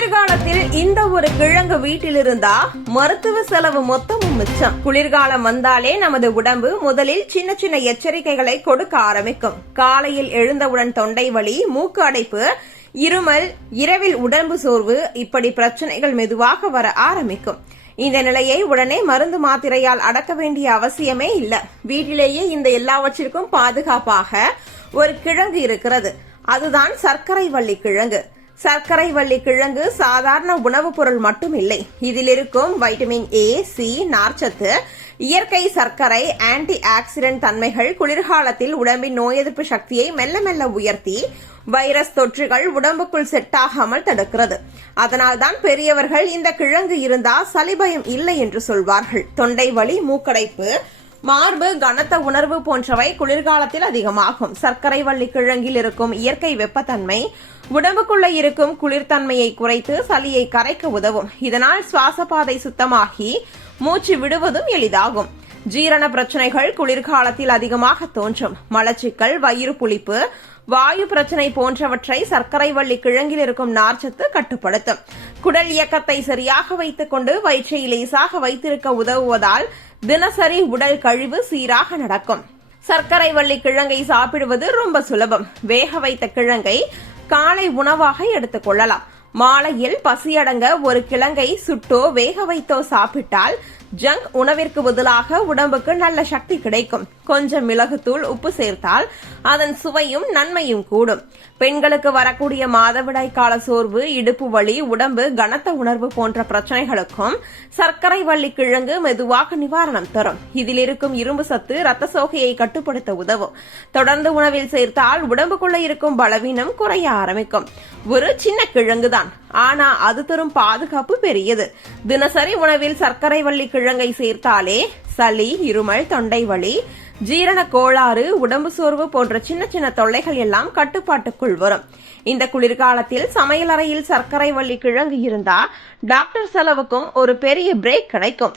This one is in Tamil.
குளிர்காலத்தில் இந்த ஒரு கிழங்கு வீட்டில் இருந்தா மருத்துவ செலவு மொத்தமும் மிச்சம். குளிர்காலம் வந்தாலே நமது உடம்பு முதலில் சின்ன சின்ன எச்சரிக்கைகளை கொடுக்க ஆரம்பிக்கும். காலையில் எழுந்தவுடன் தொண்டை வலி, மூக்கு அடைப்பு, இருமல், இரவில் உடம்பு சோர்வு, இப்படி பிரச்சனைகள் மெதுவாக வர ஆரம்பிக்கும். இந்த நிலையை உடனே மருந்து மாத்திரையால் அடக்க வேண்டிய அவசியமே இல்ல. வீட்டிலேயே இந்த எல்லாவற்றிற்கும் பாதுகாப்பாக ஒரு கிழங்கு இருக்கிறது. அதுதான் சர்க்கரை வள்ளி கிழங்கு. சர்க்கரை வள்ளி கிழங்கு சாதாரண உணவுப் பொருள் மட்டும் இல்லை. இதில் இருக்கும் வைட்டமின் ஏ, சி, நார்ச்சத்து, இயற்கை சர்க்கரை, ஆன்டி ஆக்சிடென்ட் தன்மைகள் குளிர்காலத்தில் உடம்பின் நோய் எதிர்ப்பு சக்தியை மெல்ல மெல்ல உயர்த்தி வைரஸ் தொற்றுகள் உடம்புக்குள் செட் ஆகாமல் தடுக்கிறது. அதனால்தான் பெரியவர்கள் இந்த கிழங்கு இருந்தா சளிபயம் இல்லை என்று சொல்வார்கள். தொண்டை வலி, மூக்கடைப்பு, மார்பு, கனத்த உணர்வு போன்றவை குளிர்காலத்தில் அதிகமாகும். சர்க்கரை வள்ளி கிழங்கில் இருக்கும் இயற்கை வெப்பத்தன்மை உடம்புக்குள்ள இருக்கும் குளிர்தன்மையை குறைத்து சளியை கரைக்க உதவும். இதனால் சுவாச பாதை சுத்தமாகி மூச்சு விடுவதும் எளிதாகும். ஜீரண பிரச்சனைகள் குளிர்காலத்தில் அதிகமாக தோன்றும். மலச்சிக்கல், வயிறு புளிப்பு, வாயு பிரச்சனை போன்றவற்றை சர்க்கரை வள்ளி கிழங்கில் இருக்கும் நார்ச்சத்து கட்டுப்படுத்தும். குடல் இயக்கத்தை சரியாக வைத்துக் கொண்டு வயிற்றை லேசாக வைத்திருக்க உதவுவதால் தினசரி உடல் கழிவு சீராக நடக்கும். சர்க்கரை வள்ளி கிழங்கை சாப்பிடுவது ரொம்ப சுலபம். வேக வைத்த கிழங்கை காலை உணவாக எடுத்துக் கொள்ளலாம். மாலையில் பசியடங்க ஒரு கிழங்கை சுட்டோ வேக வைத்தோ சாப்பிட்டால் ஜங்க் உணவிற்கு பதிலாக உடம்புக்கு நல்ல சக்தி கிடைக்கும். கொஞ்சம் மிளகுத்தூள், உப்பு சேர்த்தால் அதன் சுவையும் நன்மையும் கூடும். பெண்களுக்கு வரக்கூடிய மாதவிடாய் கால சோர்வு, இடுப்பு வலி, உடம்பு கனத்த உணர்வு போன்ற பிரச்சனைகளுக்கும் சர்க்கரை வள்ளி கிழங்கு மெதுவாக நிவாரணம் தரும். இதில் இருக்கும் இரும்பு சத்து ரத்த சோகையை கட்டுப்படுத்த உதவும். தொடர்ந்து உணவில் சேர்த்தால் உடம்புக்குள்ள இருக்கும் பலவீனம் குறைய ஆரம்பிக்கும். ஒரு சின்ன கிழங்குதான், ஆனா அது தரும் பாதுகாப்பு பெரியது. தினசரி உணவில் சர்க்கரை வள்ளி கிழங்கை சேர்த்தாலே சளி, இருமல், தொண்டை வலி, ஜீரண கோளாறு, உடம்பு சோர்வு போன்ற சின்ன சின்ன தொல்லைகள் எல்லாம் கட்டுப்பாட்டுக்குள் வரும். இந்த குளிர்காலத்தில் சமையலறையில் சர்க்கரை வள்ளி கிழங்கு இருந்தா டாக்டர் செலவுக்கும் ஒரு பெரிய பிரேக் கிடைக்கும்.